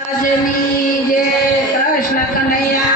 Jai Krishna Kanhaiya.